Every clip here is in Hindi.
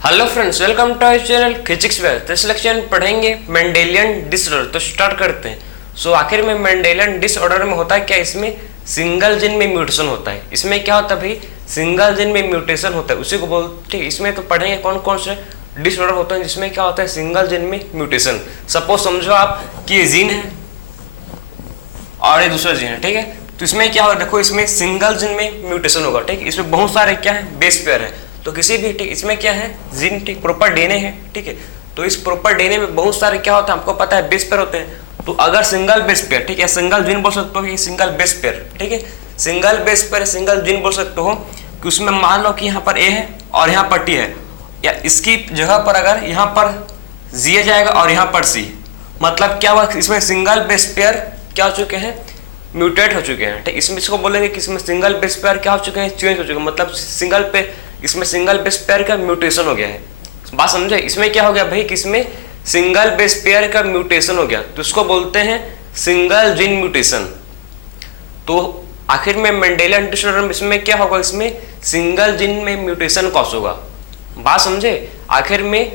Hello friends, welcome to our channel Physics Well. तो इस लेक्चर में पढ़ेंगे मेंडेलियन डिसऑर्डर। तो स्टार्ट करते हैं। आखिर में मेंडेलियन डिसऑर्डर में होता है क्या? इसमें सिंगल जीन में म्यूटेशन होता है। इसमें क्या होता है भाई? सिंगल जीन में म्यूटेशन होता है, उसी को बोलते हैं। इसमें तो पढ़ेंगे कौन कौन से डिसऑर्डर होते हैं जिसमें क्या होता है, सिंगल जीन में म्यूटेशन। सपोज समझो आप कि ये जीन है और ये दूसरा जीन है, ठीक है। तो इसमें क्या होगा, देखो इसमें सिंगल जीन में म्यूटेशन होगा, ठीक है। इसमें बहुत सारे क्या है, बेस पेयर है। तो किसी भी, ठीक, इसमें क्या है, जीन, ठीक, प्रॉपर डीएनए है, ठीक है। तो इस प्रॉपर डीएनए में बहुत सारे क्या होता है, हमको पता है, बेस पेयर होते हैं। तो अगर सिंगल बेस पेयर, ठीक है, सिंगल जीन बोल सकते हो कि सिंगल बेस पेयर, ठीक है, single base pair, single gene बोल सकते हो कि उसमें मान लो कि यहाँ पर ए है और यहाँ पर टी है, या इसकी जगह पर अगर यहाँ पर जी आ जाएगा और यहाँ पर सी, मतलब क्या हुआ, इसमें सिंगल बेस पेयर क्या हो चुके हैं, म्यूटेट हो चुके हैं, ठीक। इसमें इसको बोलेंगे कि इसमें सिंगल बेस पेयर क्या हो चुके हैं, चेंज हो चुके हैं, मतलब सिंगल पे इसमें सिंगल बेस पेयर का म्यूटेशन हो गया है। बात समझे? इसमें क्या हो गया भाई कि इसमें सिंगल बेस पेयर का म्यूटेशन हो गया, तो इसको बोलते हैं सिंगल जीन म्यूटेशन। तो आखिर में मेंडेलियन डिसऑर्डर में इसमें क्या होगा, इसमें सिंगल जीन में म्यूटेशन कॉज होगा। बात समझे? आखिर में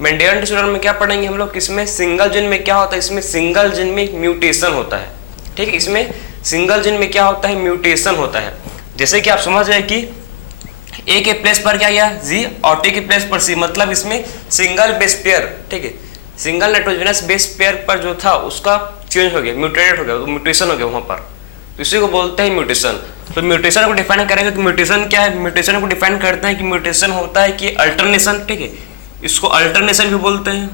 मेंडेलियन डिसऑर्डर में क्या पढ़ेंगे हम लोग, इसमें सिंगल जीन में क्या होता है, इसमें सिंगल जीन में म्यूटेशन होता है, ठीक है। इसमें सिंगल जीन में क्या होता है, म्यूटेशन होता है। जैसे कि आप समझ रहे हैं कि ए के प्लेस पर क्या गया, जी, और टी के प्लेस पर सी, मतलब इसमें सिंगल बेस पेयर, ठीक है, सिंगल नाइट्रोजनस बेस पेयर पर जो था उसका चेंज हो गया, म्यूटेटेड हो गया, म्यूटेशन हो गया वहां पर। तो इसी को बोलते हैं म्यूटेशन। तो म्यूटेशन को डिफाइन करेंगे तो म्यूटेशन क्या है, म्यूटेशन को डिफाइन करते हैं कि म्यूटेशन होता है कि अल्टरनेशन, ठीक है, इसको अल्टरनेशन भी बोलते हैं,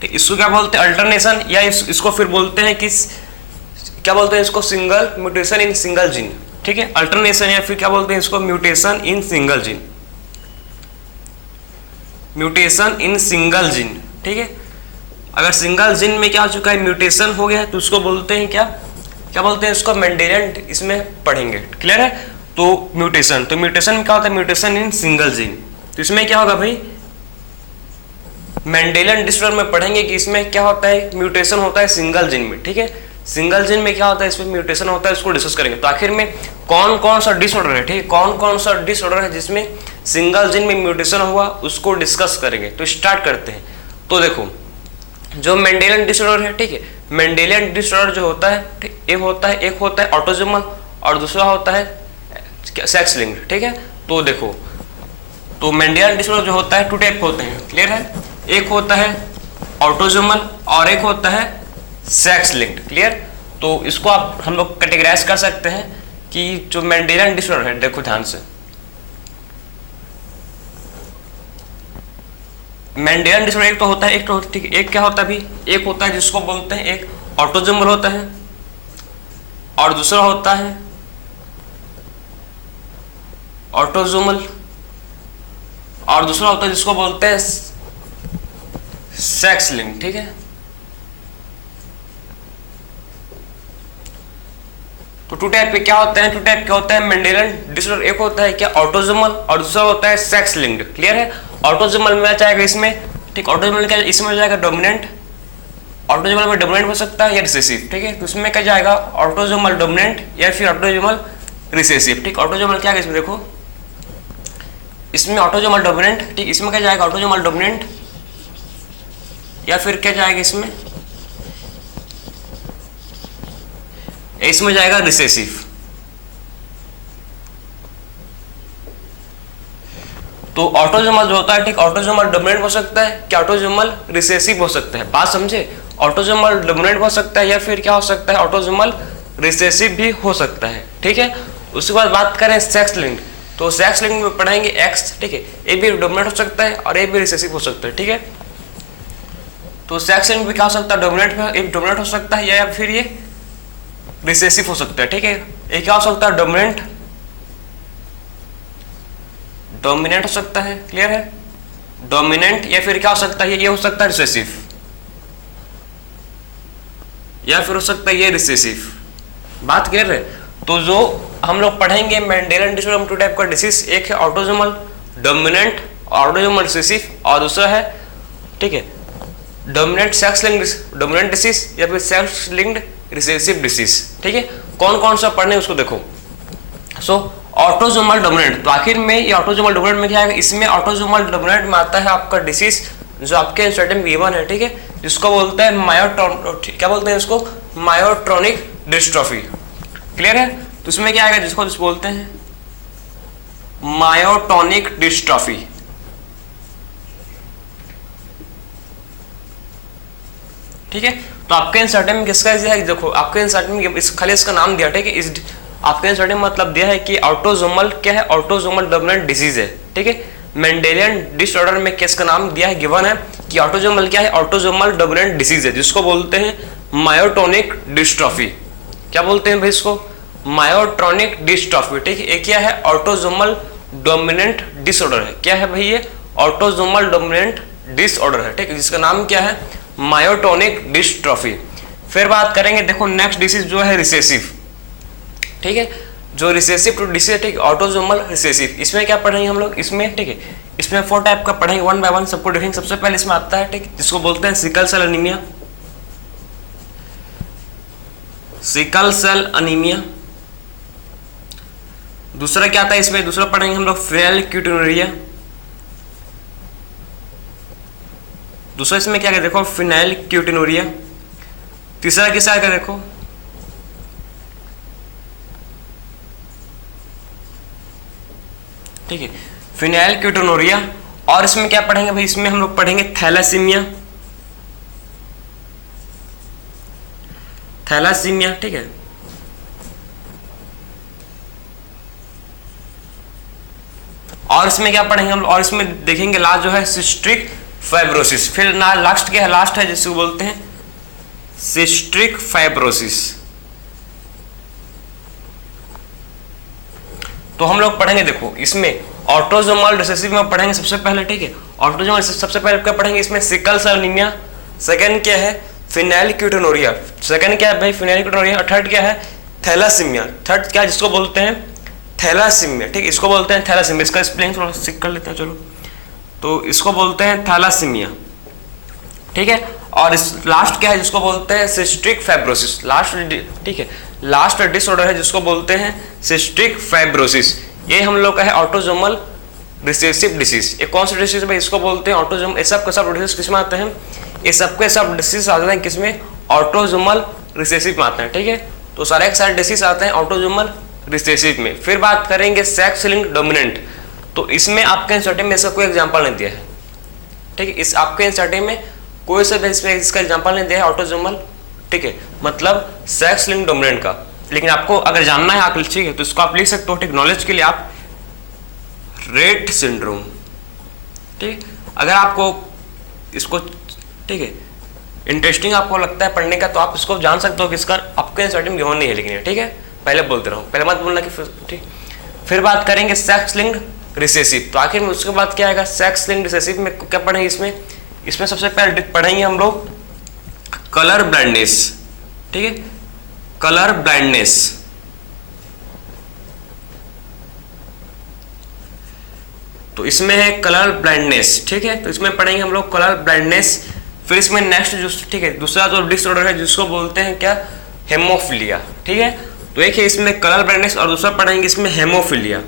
ठीक। इसको क्या बोलते हैं, अल्टरनेशन, या इसको फिर बोलते हैं कि क्या बोलते हैं इसको, single mutation in single gene, ठीक है, अल्टरनेशन, या फिर क्या बोलते हैं इसको, mutation in single gene, mutation in single gene, ठीक है। अगर सिंगल जीन में क्या हो चुका है, म्यूटेशन हो गया है, तो उसको बोलते हैं क्या, क्या बोलते हैं इसको, मेंडेलियन, इसमें पढ़ेंगे, क्लियर है। तो म्यूटेशन, तो म्यूटेशन में क्या होता है, म्यूटेशन इन सिंगल जीन। तो इसमें क्या होगा भाई, मेंडेलियन डिसऑर्डर में पढ़ेंगे कि इसमें क्या होता है, म्यूटेशन होता है सिंगल जीन में, ठीक है। सिंगल जीन में क्या होता है, इसमें म्यूटेशन होता है, इसको डिस्कस करेंगे। तो आखिर में कौन कौन सा डिसऑर्डर है, ठीक है, कौन कौन सा डिसऑर्डर है जिसमें सिंगल जीन में म्यूटेशन हुआ, उसको डिस्कस करेंगे। तो स्टार्ट करते हैं। तो देखो, जो मेंडेलियन डिसऑर्डर है, ठीक है, मेंडेलियन डिसऑर्डर जो होता है, ठीक, एक होता है ऑटोसोमल और दूसरा होता है सेक्स लिंक्ड, ठीक है। तो देखो, तो मेंडेलियन डिसऑर्डर जो होता है, टू टाइप होते हैं, क्लियर है। एक होता है ऑटोसोमल और एक होता है सेक्स लिंक्ड, क्लियर। तो इसको आप हम लोग कैटेगराइज कर सकते हैं कि जो मेंडेलियन डिसऑर्डर है, देखो ध्यान से, मेंडेलियन डिसऑर्डर एक तो होता है, ठीक है, एक क्या होता है भी, एक होता है जिसको बोलते हैं, एक ऑटोसोमल होता है और दूसरा होता है ऑटोसोमल और दूसरा होता है जिसको बोलते हैं सेक्स लिंक, ठीक है। तो टू टाइप पे क्या होता है, टू टाइप क्या होता है मेंडेलियन डिसऑर्डर, एक होता है क्या ऑटोसोमल और दूसरा होता है सेक्स लिंक्ड, क्लियर है। ऑटोसोमल में आ जाएगा इसमें, ठीक, ऑटोसोमल क्या इसमें जाएगा डोमिनेंट, ऑटोसोमल में डोमिनेंट हो सकता है या रिसेसिव, ठीक है। तो इसमें क्या जाएगा, ऑटोसोमल डोमिनेंट या फिर ऑटोसोमल रिसेसिव, ठीक। ऑटोसोमल क्या है इसमें, देखो इसमें ऑटोसोमल डोमिनेंट, ठीक, इसमें क्या जाएगा ऑटोसोमल डोमिनेंट या फिर क्या जाएगा इसमें जाएगा रिसेसिव। तो ऑटोसोमल जो होता है, ठीक, ऑटोसोमल डोमिनेंट हो सकता है क्या, ऑटोसोमल रिसेसिव हो सकता है। बात समझे? ऑटोसोमल डोमिनेंट हो सकता है या फिर क्या हो सकता है, ऑटोसोमल रिसेसिव भी हो सकता है, ठीक है। उसके बाद बात करें सेक्स लिंक्ड, तो सेक्स लिंक्ड में पढ़ेंगे एक्स, ठीक है, ए भी डोमिनेंट हो सकता है और ए भी रिसेसिव हो सकता है, ठीक है। तो सेक्स लिंक्ड में क्या हो सकता है, डोमिनेंट हो सकता है या फिर ये रिसेसिव हो सकता है, ठीक है। ये क्या हो सकता है, डोमिनेंट हो सकता है, क्लियर है, डोमिनेंट, या फिर क्या हो सकता है, ये हो सकता है रिसेसिव, या फिर हो सकता है ये रिसेसिव। बात क्लियर है। तो जो हम लोग पढ़ेंगे मेंडेलियन डिसऑर्डर में टू टाइप का डिसीज, एक है ऑटोसोमल डोमिनेंट, ऑटोसोमल रिसेसिव, और दूसरा है, ठीक है, dominant sex linked dominant disease या फिर सेक्स लिंक्ड रिसेसिव डिसीज, ठीक है। कौन कौन सा पढ़ने उसको देखो। सो ऑटोजोमल डोमिनेंट। तो आखिर में ये ऑटोजोमल डोमिनेंट में क्या है, इसमें ऑटोजोमल डोमिनेंट में आता है आपका डिसीज जो आपके इंसर्टिन गिवन है, ठीक है, जिसको बोलते हैं क्या बोलते हैं इसको, मायोट्रॉनिक डिस्ट्रॉफी। क्लियर है? तो इसमें क्या आएगा, जिसको बोलते हैं मायोटोनिक डिस्ट्रॉफी। ठीक है, तो आपके इंसर्टिन में किसका है, देखो आपके इंसर्टिन में इस खाली इसका नाम दिया, ठीक है, इस आपके इंसर्टिन में मतलब दिया है कि ऑटोजोमल क्या है, ऑटोजोमल डोमिनेंट डिजीज है। ठीक है, मेंडेलियन डिसऑर्डर में किसका नाम दिया है, गिवन है कि ऑटोजोमल क्या है, ऑटोजोमल डोमिनेंट डिसीज है, जिसको बोलते हैं मायोटोनिक डिस्ट्रॉफी। क्या बोलते हैं भाई इसको, मायोट्रॉनिक डिस्ट्रॉफी। ठीक है, ये क्या है, ऑटोजोमल डोमिनेंट डिसऑर्डर है। क्या है भाई ये, ऑटोजोमल डोमिनेंट डिसऑर्डर है, ठीक है, जिसका नाम क्या है, मायोटोनिक डिस्ट्रॉफी। फिर बात करेंगे, देखो नेक्स्ट डिसीज जो है रिसेसिव। ठीक है, जो रिसेसिव टू डिसीज, ठीक, ऑटोजोमल रिसेसिव, इसमें क्या पढ़ेंगे हम लोग, इसमें ठीक है, इसमें 4 टाइप का पढ़ेंगे, 1 बाय 1 सबको देखेंगे। सबसे पहले इसमें आता है, ठीक, जिसको बोलते हैं sickle cell anaemia, sickle cell anaemia. दूसरा क्या आता है इसमें, दूसरा पढ़ेंगे हम लोग फिनाइलक्यूटिनुरिया। दूसरा इसमें क्या है, देखो फिनाइलक्यूटिनुरिया। तीसरा किसा है, देखो ठीक है, फिनाइलक्यूटिनुरिया। और इसमें क्या पढ़ेंगे भाई, इसमें हम लोग पढ़ेंगे थैलासीमिया, थैलासीमिया। ठीक है, और इसमें क्या पढ़ेंगे हम, और इसमें देखेंगे लास्ट जो है सिस्ट्रिक फाइब्रोसिस। फिर ना लास्ट क्या है, लास्ट है जिसको बोलते हैं सिस्ट्रिक फाइब्रोसिस। तो हम लोग पढ़ेंगे, देखो इसमें ऑटोजोमल रिसेसिव में पढ़ेंगे सबसे पहले। ठीक है, ऑटोजोमल सबसे पहले क्या पढ़ेंगे, इसमें सिकल सेल अनीमिया। सेकंड क्या है, फिनाइलक्यूटिनुरिया। सेकंड क्या है भाई, फिनाइलक्यूटिनुरिया। और थर्ड क्या है, थैलासीमिया। थर्ड क्या है, जिसको बोलते हैं थैलासीमिया। ठीक, इसको बोलते हैं थैलासीमिया। इसका स्पेलिंग थोड़ा सीख कर लेते हैं, चलो। तो इसको बोलते हैं थैलासीमिया। ठीक है, और इस लास्ट क्या है, जिसको बोलते हैं सिस्ट्रिक फाइब्रोसिस। लास्ट, ठीक है, लास्ट डिसऑर्डर है जिसको बोलते हैं सिस्ट्रिक फाइब्रोसिस। ये हम लोग का है ऑटोजोमल रिसेसिव डिसीज। ये कौन सा डिसीज है, इसको बोलते हैं ऑटोजोमल। ये सब का सब डिसीज किसमें आते हैं, ये सबके सब डिसीज आते हैं किसमें, ऑटोजोमल रिसेसिव में आते हैं। ठीक है, तो सारे के सारे डिसीज आते हैं ऑटोजोमल रिसेसिव में। फिर बात करेंगे सेक्स लिंक्ड डोमिनेंट। तो इसमें आपके इंसर्टिन में इसका कोई एग्जांपल नहीं दिया है। ठीक है, इस आपके इंसर्टिन में कोई सा इसका एग्जांपल नहीं दिया है ऑटोजोमल। ठीक है, मतलब सेक्स लिंक्ड डोमिनेंट का। लेकिन आपको अगर जानना है, आप ठीक है, तो इसको आप लिख सकते हो। ठीक, नॉलेज के लिए आप रेट सिंड्रोम। ठीक, अगर आपको इसको ठीक है इंटरेस्टिंग आपको लगता है पढ़ने का, तो आप इसको जान सकते हो कि इसका आपके इंसर्टिन गिवन नहीं है। लेकिन ठीक है, पहले बोलते रहो, पहले मत बोलना कि ठीक। फिर बात करेंगे सेक्स लिंक्ड रिसेसिव। तो आखिर में उसके बाद क्या आएगा, सेक्स लिंक्ड रिसेसिव में क्या पढ़ेंगे, इसमें सबसे पहले पढ़ेंगे हम लोग कलर ब्लाइंडनेस। ठीक है, कलर ब्लाइंडनेस। तो इसमें है कलर ब्लाइंडनेस। ठीक है, तो इसमें पढ़ेंगे हम लोग कलर ब्लाइंडनेस। फिर इसमें नेक्स्ट जो ठीक है दूसरा जो डिसऑर्डर है जिसको बोलते हैं क्या, हेमोफिलिया। ठीक है, तो एक है इसमें कलर ब्लाइंडनेस और दूसरा पढ़ेंगे इसमें हेमोफिलिया,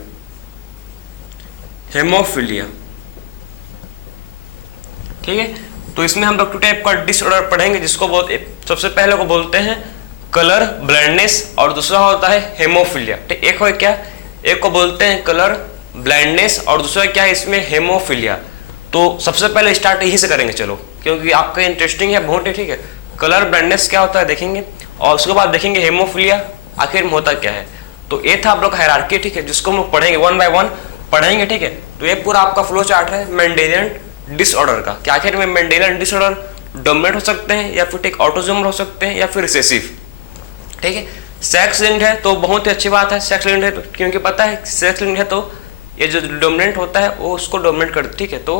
हेमोफिलिया। ठीक है, तो इसमें हम लोग 2 टाइप का डिसऑर्डर पढ़ेंगे, जिसको सबसे पहले को बोलते हैं कलर ब्लाइंडनेस और दूसरा होता है हेमोफिलिया। ठीक, एक हो क्या, एक को बोलते हैं कलर ब्लाइंडनेस और दूसरा क्या है इसमें हेमोफिलिया। तो सबसे पहले स्टार्ट यही से करेंगे, चलो, क्योंकि आपका इंटरेस्टिंग है बहुत ही। ठीक है, कलर ब्लाइंडनेस क्या होता है देखेंगे, और उसके बाद देखेंगे हेमोफिलिया आखिर में होता क्या है। तो ये था आप लोग हायरार्की। ठीक है, जिसको हम लोग पढ़ेंगे 1 बाय 1 पढ़ेंगे। ठीक है, तो ये पूरा आपका फ्लो चार्ट है मेंडेलियन डिसऑर्डर का, कि आखिर में मेंडेलियन डिसऑर्डर डोमिनेंट हो सकते हैं या फिर ठीक ऑटोजोमल हो सकते हैं या फिर रिसेसिव। ठीक है, सेक्स लिंक्ड है तो बहुत ही अच्छी बात है, सेक्स लिंक्ड है तो, क्योंकि पता है सेक्स लिंक्ड है तो ये जो डोमिनेंट होता है वो उसको डोमिनेट करता है। ठीक है, तो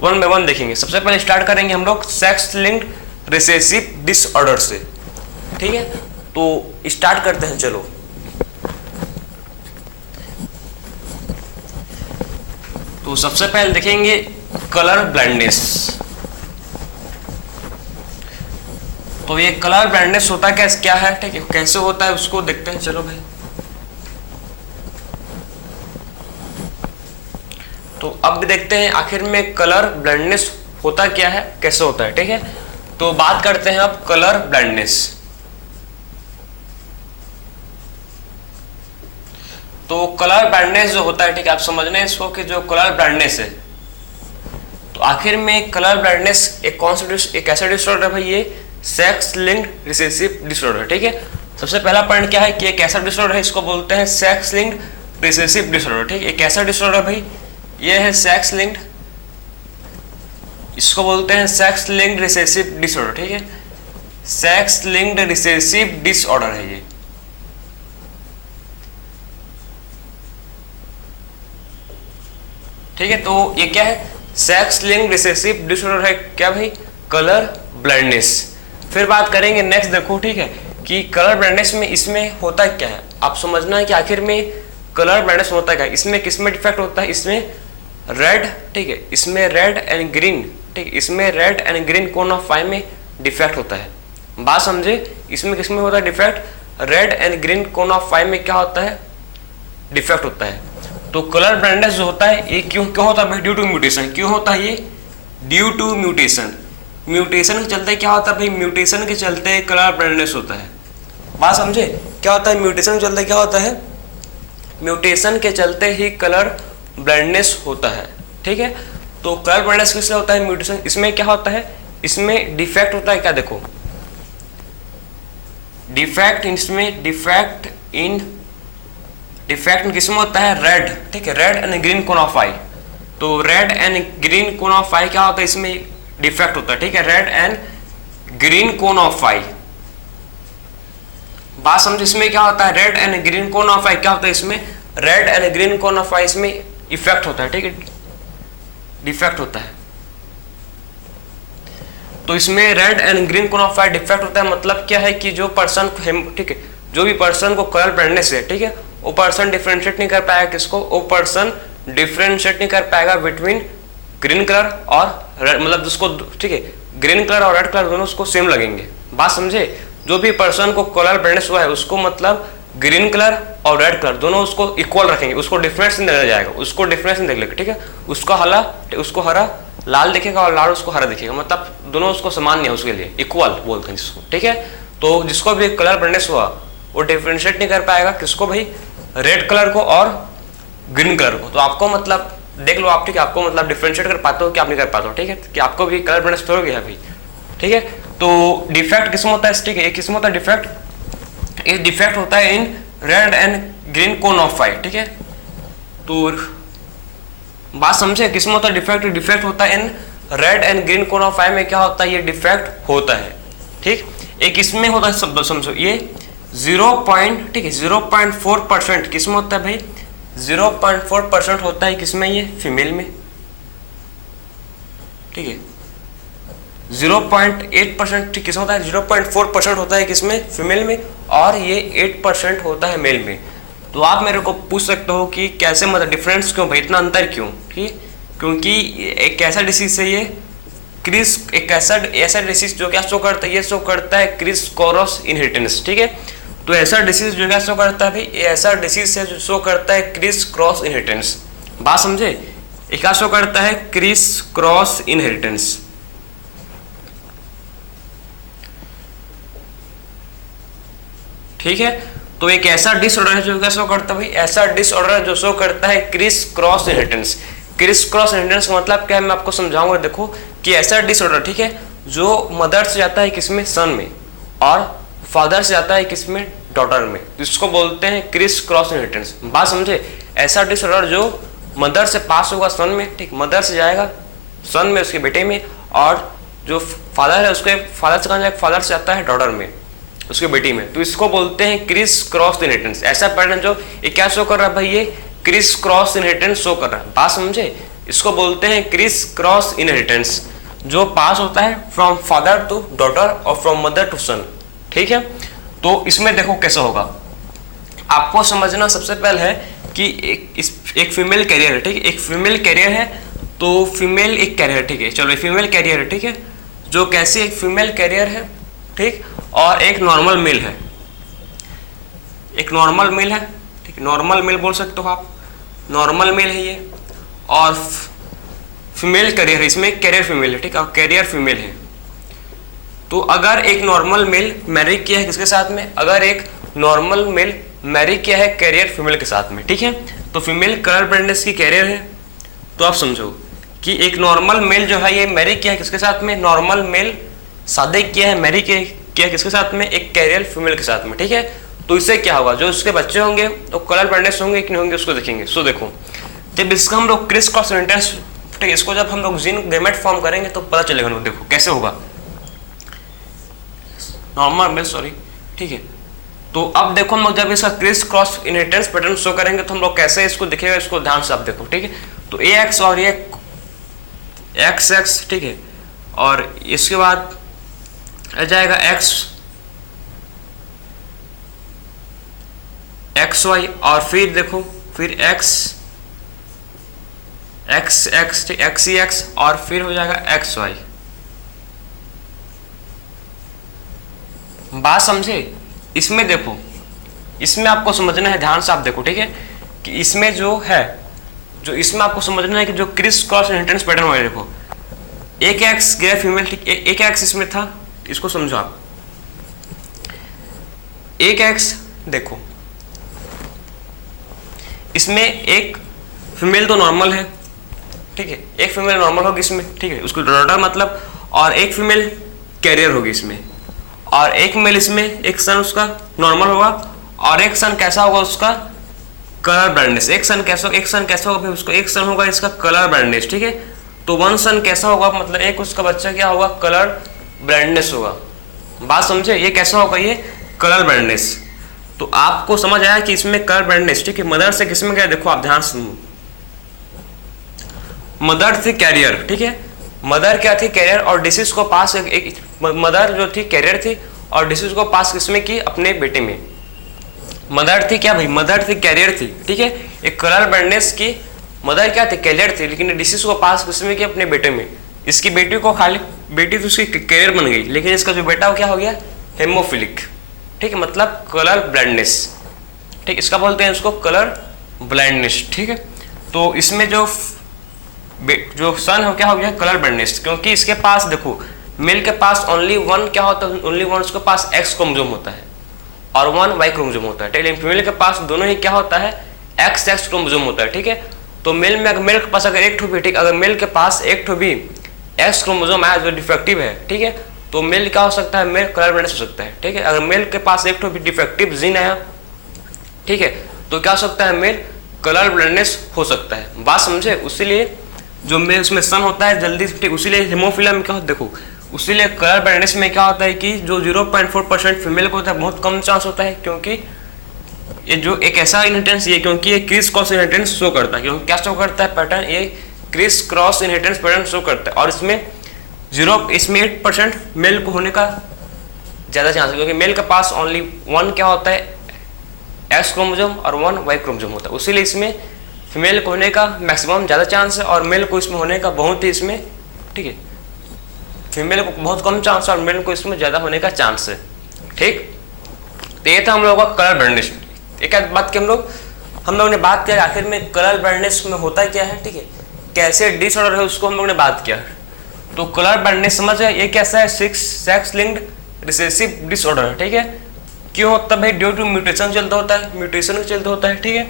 1 बाय 1 देखेंगे। सबसे पहले स्टार्ट करेंगे हम लोग सेक्स लिंक्ड रिसेसिव डिसऑर्डर से। ठीक है, तो स्टार्ट करते हैं, चलो। तो सबसे पहले देखेंगे कलर ब्लाइंडनेस। तो ये कलर ब्लाइंडनेस होता क्या है, ठीक है, कैसे होता है उसको देखते हैं, चलो भाई। तो अब देखते हैं आखिर में कलर ब्लाइंडनेस होता क्या है, कैसे होता है। ठीक है, तो बात करते हैं अब कलर ब्लाइंडनेस। तो कलर ब्लाइंडनेस जो होता है, ठीक है, आप समझना है इसको कि जो कलर ब्लाइंडनेस है, तो आखिर में कलर ब्लाइंडनेस एक कौन सा एक ऐसा डिसऑर्डर है भाई, ये सेक्स लिंक्ड रिसेसिव डिसऑर्डर। ठीक है, सबसे पहला पॉइंट क्या है कि एक ऐसा डिसऑर्डर है, इसको बोलते हैं सेक्स लिंक्ड रिसेसिव डिसऑर्डर। ठीक है, एक ऐसा डिसऑर्डर भाई ये है सेक्स लिंक्ड, इसको बोलते हैं सेक्स लिंक्ड रिसेसिव डिसऑर्डर। ठीक है, सेक्स लिंक्ड रिसेसिव डिसऑर्डर है ये। ठीक है, तो ये क्या है, सेक्स लिंक्ड रिसेसिव डिसऑर्डर है क्या भाई, कलर ब्लाइंडनेस। फिर बात करेंगे नेक्स्ट, देखो ठीक है कि कलर ब्लाइंडनेस में इसमें होता क्या है, आप समझना है कि आखिर में कलर ब्लाइंडनेस होता क्या है। इसमें किसमें डिफेक्ट होता है, इसमें रेड, ठीक है, इसमें रेड एंड ग्रीन, ठीक, इसमें red and green cone of eye में डिफेक्ट होता है। बात समझे, इसमें किसमें होता है defect, red and green cone of eye में क्या होता है, डिफेक्ट होता है। तो कलर ब्लाइंडनेस जो होता है ये क्यों होता है भाई, ड्यू टू म्यूटेशन। क्यों होता है ये, ड्यू टू म्यूटेशन। म्यूटेशन के चलते क्या होता है भाई, म्यूटेशन के चलते कलर ब्लाइंडनेस होता है। बात समझे, क्या होता है म्यूटेशन के चलते, क्या होता है, म्यूटेशन के चलते ही कलर ब्लाइंडनेस होता है। ठीक है, तो कलर ब्लाइंडनेस किससे होता है, म्यूटेशन। इसमें क्या होता है, इसमें डिफेक्ट होता है, क्या देखो डिफेक्ट, इसमें डिफेक्ट किसमें होता है, रेड, ठीक है, red and green cone of eye. तो red and green cone of eye क्या होता है, इसमें डिफेक्ट होता है। ठीक है, red and green cone of eye. बात समझो, इसमें क्या होता है, red and green cone of eye क्या होता है, इसमें red and green cone of eye इसमें इफेक्ट होता है। ठीक है, डिफेक्ट होता है। तो इसमें red and green cone of I defect होता है, मतलब क्या है कि जो पर्सन, ठीक है, जो भी पर्सन को कलर ब्लाइंडनेस है, ठीक है, वो पर्सन डिफरेंशिएट नहीं कर पाएगा किसको, वो पर्सन डिफरेंशिएट नहीं कर पाएगा बिटवीन ग्रीन कलर और रेड, मतलब जिसको, ठीक है, ग्रीन कलर और रेड कलर दोनों उसको सेम लगेंगे। बात समझे, जो भी पर्सन को कलर ब्लाइंडनेस हुआ है उसको मतलब ग्रीन कलर और रेड कलर दोनों उसको इक्वल रखेंगे, उसको डिफरेंस नहीं देखा जाएगा, उसको डिफरेंस नहीं देख लेगा। ठीक है, उसको हरा लाल दिखेगा और लाल उसको हरा दिखेगा, मतलब दोनों उसको समान नहीं है, उसके लिए इक्वल बोलते हैं जिसको। ठीक है, तो जिसको भी कलर ब्लाइंडनेस हुआ वो डिफरेंशिएट नहीं कर पाएगा किसको भाई, रेड कलर को और ग्रीन कलर को। तो आपको मतलब देख लो आप, ठीक है, आपको मतलब डिफरेंशिएट कर पाते हो कि आप नहीं कर पाते हो। ठीक है, कि आपको भी कलर ब्लाइंडनेस हो गया भाई। ठीक है, तो डिफेक्ट किसमें होता है, ठीक है, किसमें होता है डिफेक्ट, ये डिफेक्ट होता है in red and green cone of eye. ठीक है, तो बात समझे, किसमें होता है डिफेक्ट, डिफेक्ट होता है in red and green cone of eye में क्या होता है, ये डिफेक्ट होता है। ठीक, एक इसमें होता है, सब समझो, ये 0.4% किसमें होता है भाई, 0.4% होता है किसमें, ये फीमेल में। ठीक है, 0.8% किसमें होता है, 0.4% होता है किसमें, फीमेल में, और ये 8% होता है मेल में। तो आप मेरे को पूछ सकते हो कि कैसे, मतलब डिफरेंस क्यों भाई, इतना अंतर क्यों। ठीक, क्योंकि एक ऐसा डिसीज है ये क्रिस, एक ऐसा डिसीज जो क्या शो करता है, ये शो करता है क्रिस क्रॉस इनहेरिटेंस। ठीक है, तो ऐसा डिसीज जो क्या शो करता है भाई, ये ऐसा डिसीज है जो शो करता है क्रिस क्रॉस इनहेरिटेंस। बात समझे, ये क्या शो करता है, क्रिस क्रॉस इनहेरिटेंस। ठीक है, तो एक ऐसा डिसऑर्डर है जो क्या शो करता है भाई, ऐसा डिसऑर्डर है जो शो करता है criss cross inheritance. Criss cross inheritance का मतलब क्या है, मैं आपको समझाऊंगा। देखो कि ऐसा डिसऑर्डर, ठीक है, जो मदर से जाता है किसमें, सन में, और फादर से जाता है किसमें, डॉटर में, जिसको बोलते हैं क्रिस क्रॉस इनहेरिटेंस। बात समझे, ऐसा डिसऑर्डर जो मदर से पास होगा सन में, ठीक, मदर से जाएगा सन में उसके बेटे में, और जो फादर है उसके फादर से कहाँ जाएगा, फादर से जाता है डॉटर में उसके बेटी में, तो इसको बोलते हैं क्रिस क्रॉस इनहेरिटेंस। ऐसा पैटर्न जो ये क्या शो कर रहा है भाई, ये क्रिस क्रॉस इनहेरिटेंस शो कर रहा है। बात समझे, इसको बोलते हैं क्रिस क्रॉस इनहेरिटेंस, जो पास होता है फ्रॉम फादर टू डॉटर और फ्रॉम मदर टू सन। ठीक है, तो इसमें देखो कैसा होगा, आपको समझना सबसे पहले है कि एक फीमेल कैरियर है। ठीक है, एक फीमेल कैरियर है, तो फीमेल एक कैरियर, ठीक है, चलो फीमेल कैरियर है, ठीक है, जो कैसे एक फीमेल कैरियर है, ठीक, और एक नॉर्मल मेल है, एक नॉर्मल मेल है, ठीक, नॉर्मल मेल बोल सकते हो आप, नॉर्मल मेल है ये, और फीमेल कैरियर, इसमें कैरियर फीमेल है, ठीक है, और कैरियर फीमेल है। तो अगर एक नॉर्मल मेल मैरी किया है किसके साथ में, अगर एक नॉर्मल मेल मैरी किया है कैरियर फीमेल के साथ में, ठीक है, तो फीमेल कलर ब्लाइंडनेस की कैरियर है। तो आप समझो कि एक नॉर्मल मेल जो है ये मैरी किया है किसके साथ में, नॉर्मल मेल शादी किया है, मैरी किया है किसके साथ में, एक कैरियर फीमेल के साथ में, ठीक है। तो इससे क्या होगा, जो उसके बच्चे होंगे वो कलर ब्लाइंडनेस होंगे कि नहीं होंगे उसको देखेंगे। सो देखो, जब इसका हम लोग क्रिस क्रॉस इनहेरिटेंस, ठीक है, इसको जब हम लोग जीन गैमेट फॉर्म करेंगे तो पता चलेगा। देखो कैसे होगा, नॉर्मल मेल, सॉरी, ठीक है। तो अब देखो हम लोग जब इसका criss cross inheritance pattern show करेंगे तो हम लोग कैसे इसको दिखेगा, इसको ध्यान से आप देखो, ठीक है। तो ए एक्स और ये एक्स एक्स, ठीक है, और इसके बाद आ जाएगा एक्स एक्स वाई, और फिर देखो फिर एक्स एक्स एक्स एक्स ई एक्स, और फिर हो जाएगा एक्स वाई। बात समझे, इसमें देखो, इसमें आपको समझना है, ध्यान से आप देखो, ठीक है, कि इसमें जो है, जो इसमें आपको समझना है कि जो क्रिस क्रॉस इनहेरिटेंस पैटर्न हुआ है, देखो एक एक्स गया फीमेल, ठीक, एक एक्स इसमें था, इसको समझो आप, एक एक्स देखो इसमें एक फीमेल तो नॉर्मल है, ठीक है, एक फीमेल नॉर्मल होगी इसमें, ठीक है, उसको डॉटर मतलब, और एक फीमेल कैरियर होगी इसमें, और एक मेल इसमें, एक सन उसका नॉर्मल होगा, और एक सन कैसा होगा उसका कलर ब्लाइंडनेस, एक सन कैसा होगा फिर उसको, एक सन होगा इसका कलर ब्लाइंडनेस, ठीक है। तो वन सन कैसा होगा, मतलब एक उसका बच्चा क्या होगा, कलर ब्लाइंडनेस होगा। बात समझे, ये कैसा होगा, ये कलर ब्लाइंडनेस। तो आपको समझ आया कि इसमें कलर ब्लाइंडनेस, ठीक है, मदर से किसमें गया, देखो आप ध्यान सुनो, मदर थी कैरियर, ठीक है, मदर क्या थी कैरियर, और डिसीज को पास एक मदर जो थी कैरियर थी, और डिसीज को पास किसमें की, अपने बेटे में। मदर थी क्या भाई, मदर थी कैरियर थी, ठीक है, एक कलर ब्लाइंडनेस की मदर क्या थी, कैरियर थी, लेकिन डिसीज को पास किसमें की, अपने बेटे में। इसकी बेटी को खाली, बेटी तो उसकी कैरियर बन गई, लेकिन इसका जो बेटा वो क्या हो गया, हेमोफिलिक, ठीक है, मतलब कलर ब्लाइंडनेस, ठीक, इसका बोलते हैं इसको कलर ब्लाइंडनेस, ठीक है। तो इसमें जो सन है क्या हो गया, कलर ब्लाइंडनेस, क्योंकि इसके पास देखो मेल के पास ओनली वन क्या होता है, ओनली वन उसके पास एक्स क्रोमोसोम होता है और वन वाई क्रोमोसोम होता है, लेकिन फीमेल के पास दोनों ही क्या होता है, एक्स एक्स क्रोमोसोम होता है, ठीक है। तो मेल में अगर मेल के पास अगर एक ठो भी, ठीक, अगर मेल के पास एक ठो भी एक्स क्रोमोसोम आया जो डिफेक्टिव है, ठीक है, तो मेल क्या हो सकता है, मेल कलर ब्लाइंडनेस हो सकता है, ठीक है। अगर मेल के पास एक ठो भी डिफेक्टिव जीन आया, ठीक है, तो क्या हो सकता है, मेल कलर ब्लाइंडनेस हो सकता है। बात समझे, उसीलिए जो मेल उसमें सन होता है जल्दी, ठीक, उसीलिए हेमोफिलिया में क्या होता है, देखो उसीलिए कलर ब्लाइंडनेस में क्या होता है कि जो 0.4% फीमेल को होता है, बहुत कम चांस होता है, क्योंकि ये जो एक ऐसा इनहेरिटेंस, ये क्योंकि ये क्रिस क्रॉस इनहेरिटेंस शो करता है, क्योंकि क्या शो करता है पैटर्न, ये criss cross inheritance pattern show करता है, और इसमें 8% मेल को होने का ज़्यादा चांस है, क्योंकि मेल के पास ओनली वन क्या होता है, एक्स क्रोमोसोम, और वन वाई क्रोमोसोम होता है, उसीलिए इसमें फीमेल को होने का मैक्सिमम ज़्यादा चांस है, और मेल को इसमें होने का बहुत ही इसमें, ठीक है, फीमेल को बहुत कम चांस है और मेल को इसमें ज़्यादा होने का चांस है, ठीक। तो ये था हम लोगों का कलर ब्लाइंडनेस। एक बात की हम लोग ने बात किया आखिर में कलर ब्लाइंडनेस में होता क्या है, ठीक है, कैसे डिसऑर्डर है उसको हम लोग ने बात किया। तो कलर ब्लाइंडनेस समझ है, ये कैसा है, सेक्स लिंक्ड रिसेसिव डिसऑर्डर, ठीक है। क्यों होता है भाई, ड्यू टू म्यूटेशन चलता होता है, म्यूटेशन के चलते होता है, ठीक है।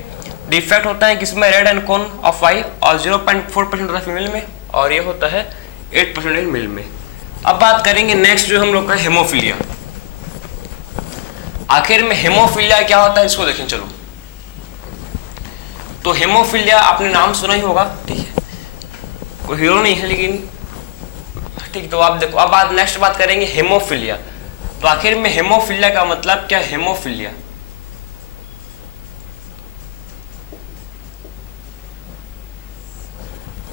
डिफेक्ट होता है किसमें, रेड एंड कोन ऑफ आई, और 0.4% होता है फीमेल में, और ये होता है 8% मेल में। अब बात करेंगे नेक्स्ट जो हम लोग का हेमोफिलिया। आखिर में हेमोफिलिया क्या होता है इसको देखें, चलो। तो हेमोफिलिया आपने नाम सुना ही होगा, ठीक है, कोई हीरो नहीं है लेकिन, ठीक। तो आप देखो, अब बात नेक्स्ट बात करेंगे हेमोफिलिया। तो आखिर में हेमोफिलिया का मतलब क्या, हेमोफिलिया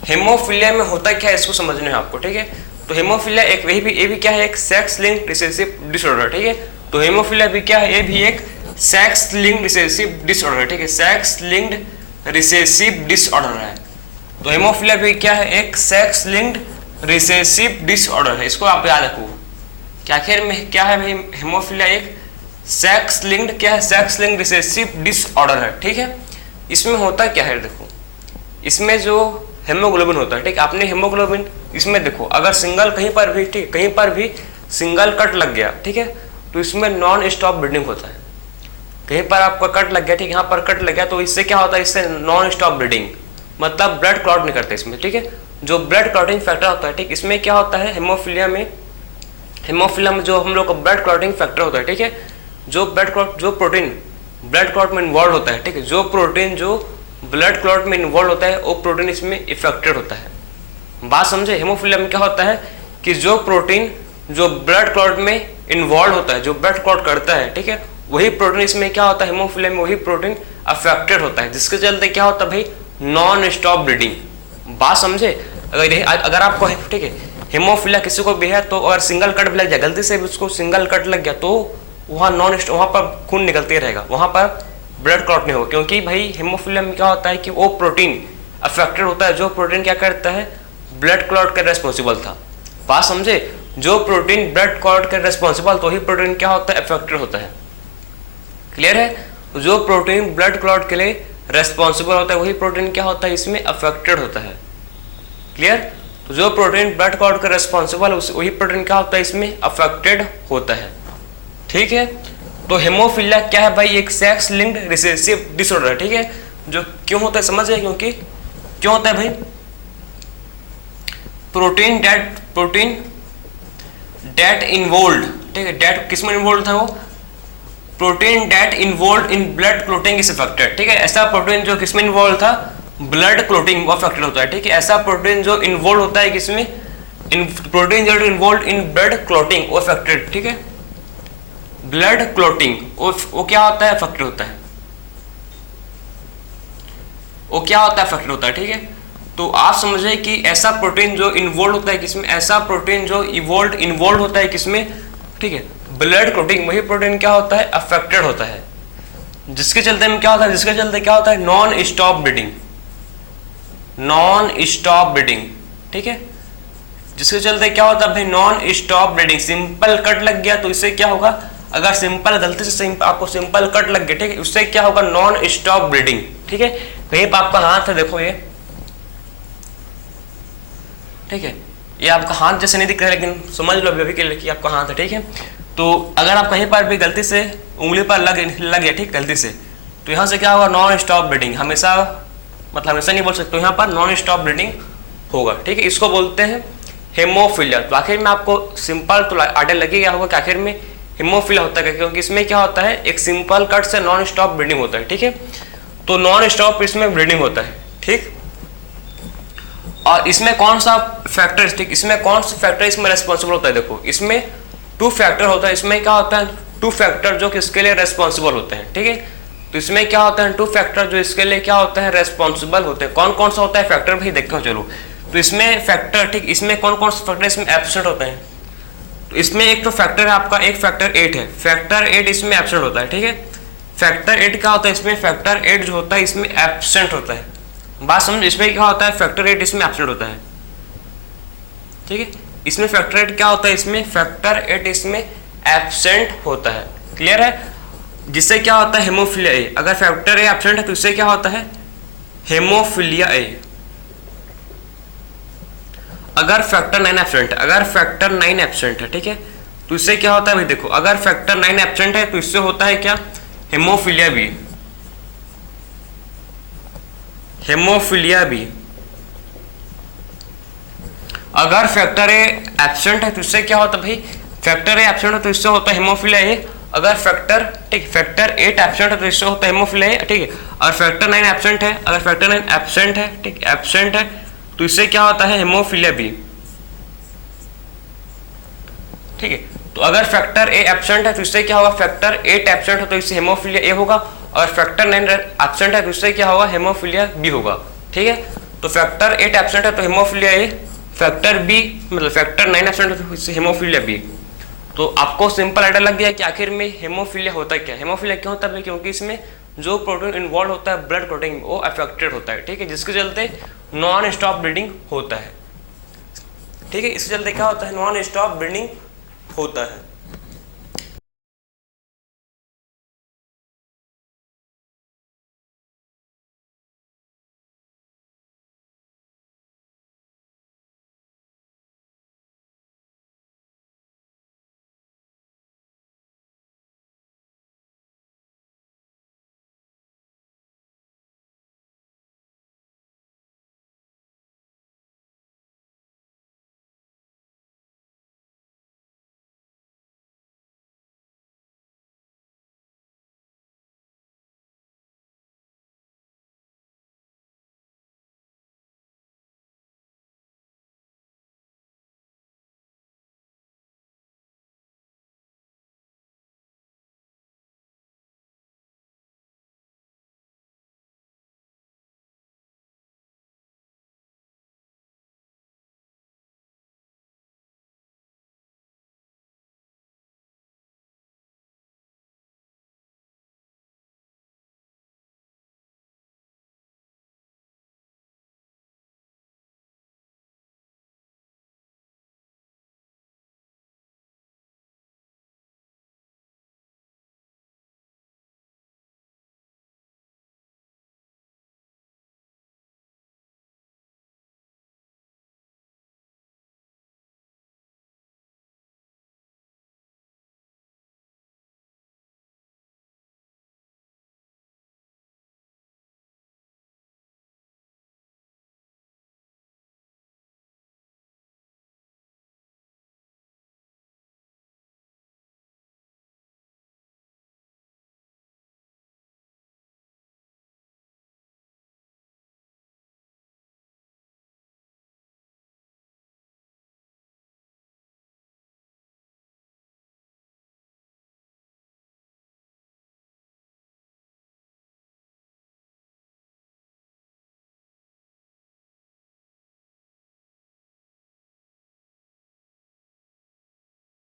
हेमोफिलिया में होता क्या है इसको समझना है आपको, ठीक है। तो हेमोफिलिया एक ये भी क्या है, एक सेक्स लिंक्ड रिसेसिव डिसऑर्डर, ठीक है। तो हेमोफिलिया भी क्या है, ये भी एक सेक्स लिंक्ड रिसेसिव डिसऑर्डर, ठीक है, सेक्स लिंक्ड रिसेसिव डिसऑर्डर है। तो हेमोफिलिया भी क्या है, एक सेक्स लिंक्ड रिसेसिव डिसऑर्डर है, इसको आप याद रखो कि आखिर में क्या है भाई, हेमोफिलिया एक सेक्स लिंक्ड क्या है, सेक्स लिंक्ड रिसेसिव डिसऑर्डर है, ठीक है। इसमें होता क्या है, देखो इसमें जो हेमोग्लोबिन होता है, ठीक है, आपने हेमोग्लोबिन इसमें देखो, अगर सिंगल कहीं पर भी, ठीक, कहीं पर भी सिंगल कट लग गया, ठीक है, तो इसमें नॉन स्टॉप ब्लीडिंग होता है। कहीं पर आपका कट लग गया, ठीक, यहाँ पर कट लग गया, तो इससे क्या होता है, इससे नॉन स्टॉप ब्लीडिंग, मतलब ब्लड क्लॉट नहीं करते इसमें, ठीक है। जो ब्लड क्लॉटिंग फैक्टर होता है, ठीक, इसमें क्या होता है, हेमोफीलिया में जो हम लोग का ब्लड क्लॉटिंग फैक्टर होता है, ठीक है, जो प्रोटीन ब्लड क्लॉट में इन्वॉल्व होता है, ठीक है, जो प्रोटीन जो ब्लड क्लॉट में इन्वॉल्व होता है वो प्रोटीन इसमें इफेक्टेड होता है। बात समझे, हेमोफीलिया में क्या होता है कि जो प्रोटीन जो ब्लड क्लॉट में इन्वॉल्व होता है, जो ब्लड क्लॉट करता है, ठीक है, वही प्रोटीन इसमें क्या होता है, हेमोफीलिया में वही प्रोटीन अफेक्टेड होता है, जिसके चलते क्या होता है भाई, नॉन स्टॉप ब्लीडिंग। बात समझे, अगर आपको, ठीक है, हेमोफीलिया किसी को भी है, तो अगर सिंगल कट भी लग जाए, गलती से भी उसको सिंगल कट लग गया, तो वहाँ पर खून निकलते रहेगा, वहाँ पर ब्लड क्लॉट नहीं होगा, क्योंकि भाई हेमोफीलिया में क्या होता है कि वो प्रोटीन अफेक्टेड होता है, जो प्रोटीन क्या करता है, ब्लड क्लॉट का रेस्पॉन्सिबल था। बात समझे, जो प्रोटीन ब्लड क्लॉट का रेस्पॉन्सिबल, तो वही प्रोटीन क्या होता है, अफेक्टेड होता है। क्लियर है, जो प्रोटीन ब्लड क्लॉट के लिए रेस्पॉन्सिबल होता है, वही प्रोटीन क्या होता है, इसमें अफेक्टेड होता है। क्लियर, तो जो प्रोटीन ब्लड क्लॉट का रेस्पॉन्सिबल, वही प्रोटीन क्या होता है, इसमें अफेक्टेड होता है। ठीक है, तो हेमोफीलिया क्या है भाई, एक सेक्स लिंक्ड रिसेसिव डिसऑर्डर है, ठीक है। जो क्यों होता है समझ गए, क्योंकि क्यों होता है भाई, प्रोटीन डेट इन्वॉल्व, ठीक है, डेट किसमें इन्वॉल्व था, वो protein that involve in blood clotting is affected, ठीक है। ऐसा प्रोटीन जो किसमें इन्वॉल्व था, ब्लड क्लोटिंग, वो अफेक्टेड होता है, ठीक है। ऐसा प्रोटीन जो इन्वॉल्व होता है किसमें, प्रोटीन जो इन्वॉल्व इन ब्लड क्लोटिंग, वो अफेक्टेड, ठीक है। ब्लड क्लोटिंग वो क्या होता है, अफेक्टेड होता है, वो क्या होता है, अफेक्टेड होता है, ठीक है। तो आप समझे कि ऐसा प्रोटीन जो इन्वॉल्व होता है किसमें, ऐसा प्रोटीन जो इन्वॉल्व होता है किसमें, ठीक है, ब्लड क्लोटिंग, वही प्रोटीन क्या होता है, अफेक्टेड होता है, जिसके चलते में क्या होता है, जिसके चलते क्या होता है, नॉन स्टॉप ब्लीडिंग, ठीक है। जिसके चलते क्या होता है भाई, non stop bleeding. Simple cut लग गया तो इससे क्या होगा, अगर सिंपल गलती से आपको सिंपल कट लग गया, ठीक है, उससे क्या होगा, नॉन स्टॉप ब्लीडिंग, ठीक है। कहीं पर आपका हाथ है, देखो ये, ठीक है, ये आपका हाथ जैसे नहीं दिख रहा है, लेकिन समझ लो अभी के लिए कि आपका हाथ है, ठीक है। तो अगर आप कहीं पर भी गलती से उंगली पर लग गया, ठीक, गलती से, तो यहाँ से क्या होगा, नॉन स्टॉप ब्लीडिंग, हमेशा नहीं बोल सकते, यहाँ पर नॉन स्टॉप ब्लीडिंग होगा, ठीक है। इसको बोलते हैं हेमोफीलिया। तो आखिर में आपको सिंपल तो आइडिया लगे गया होगा कि आखिर में हेमोफीलिया होता है, क्योंकि इसमें क्या होता है, एक सिंपल कट से नॉन स्टॉप ब्लीडिंग होता है, ठीक है। तो नॉन स्टॉप इसमें ब्लीडिंग होता है, ठीक। और इसमें कौन सा फैक्टर, ठीक, इसमें कौन सा फैक्टर इसमें रेस्पॉन्सिबल होता है, देखो इसमें 2 फैक्टर होता है। इसमें क्या होता है, 2 फैक्टर जो किसके लिए रेस्पॉन्सिबल होते हैं, ठीक है। तो इसमें क्या होता है, 2 फैक्टर जो इसके लिए क्या होता है, रेस्पॉन्सिबल होते हैं। कौन कौन सा होता है फैक्टर भाई, देखते हो चलो। तो इसमें फैक्टर, ठीक, इसमें कौन कौन सा फैक्टर इसमें एब्सेंट होते हैं। तो इसमें एक तो फैक्टर है आपका, एक फैक्टर 8 है, फैक्टर 8 इसमें एब्सेंट होता है, ठीक है। फैक्टर 8 क्या होता है, इसमें फैक्टर 8 जो होता है इसमें एब्सेंट होता है। बात समझ, इसमें क्या होता है, फैक्टर 8 इसमें एब्सेंट होता है, ठीक है। इसमें फैक्टर 8 क्या होता है, इसमें फैक्टर 8 इसमें एब्सेंट होता है। क्लियर है, जिससे क्या होता है, हेमोफीलिया ए। अगर फैक्टर ए एब्सेंट है तो इससे क्या होता है, हेमोफीलिया ए। अगर फैक्टर 9 एब्सेंट है, अगर फैक्टर 9 एब्सेंट है, ठीक है, तो इससे क्या होता है भाई, देखो अगर फैक्टर 9 एब्सेंट है तो इससे होता है क्या, हेमोफीलिया बी, हेमोफीलिया बी। अगर फैक्टर ए एब्सेंट है तो इससे क्या होता है भाई, फैक्टर ए एब्सेंट है तो इससे होता है हेमोफीलिया ए। अगर फैक्टर, ठीक, फैक्टर 8 एब्सेंट है तो इससे होता है हेमोफीलिया ए, ठीक है। और फैक्टर 9 एब्सेंट है, अगर फैक्टर 9 एब्सेंट है, ठीक, एब्सेंट है, तो इससे क्या होता है, हेमोफीलिया बी, ठीक है। तो अगर फैक्टर ए एब्सेंट है तो इससे क्या होगा, फैक्टर 8 एब्सेंट है तो इससे हेमोफीलिया ए होगा। और फैक्टर 9 एब्सेंट है तो इससे क्या होगा, हेमोफीलिया बी होगा, ठीक है। तो फैक्टर 8 एब्सेंट है तो हेमोफीलिया ए, फैक्टर बी मतलब फैक्टर 9 एब्सेंट है तो इससे हेमोफीलिया बी। तो आपको सिंपल आइडिया लग गया कि आखिर में हेमोफीलिया होता है क्या। हेमोफीलिया क्यों होता है, क्योंकि इसमें जो प्रोटीन इन्वॉल्व होता है ब्लड क्लोटिंग, वो अफेक्टेड होता है, ठीक है, जिसके चलते नॉन स्टॉप ब्लीडिंग होता है, ठीक है। इसके चलते क्या होता है, नॉन स्टॉप ब्लीडिंग होता है।